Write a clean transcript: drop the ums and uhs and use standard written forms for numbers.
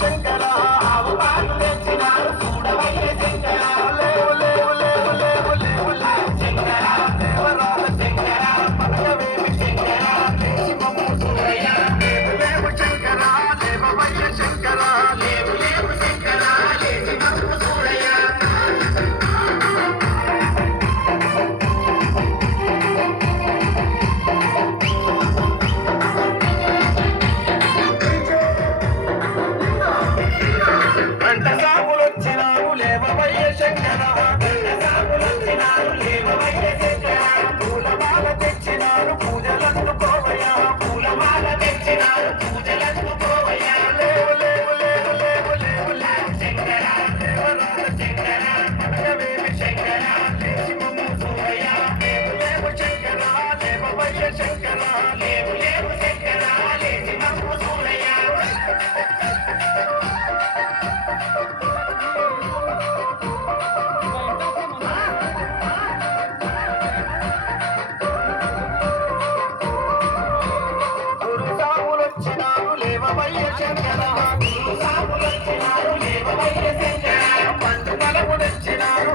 శంకర ఆవు పాలు తెచ్చినారు చూడవయ్య శంకర లేవు లేవు లేవు లేవు లేవు లేవు శంకర దేవరాల శంకర పలకవేమి శంకర లేచి మమ్ము చూడయ్య లేవు లేవు శంకర లేవవయ్య శంకర లేవు లేవు శంకర లేచి మమ్ము చూడయ్య సాగులొచ్చినారు లేవవయ్య శంకర సాగులొచ్చినారు లేవవయ్య శంకర పూలమాల తెచ్చినారు పూజలందుకోవయ్య పూలమాల తెచ్చినారు పూజలందుకోవయ్య లేవు లేవు లేవు లేవు లేవు లేవు శంకర దేవరాల శంకర పలకవేమి శంకర లేచి మమ్ము చూడయ్య లేవు లేవు శంకర లేవవయ్య శంకర లేవు లేవు శంకర లేచి మమ్ము చూడయ్య సాగులొచ్చినారు లేవవయ్య శంకర సాగులొచ్చినారు లేవవయ్య శంకర పండు నలము తెచ్చినారు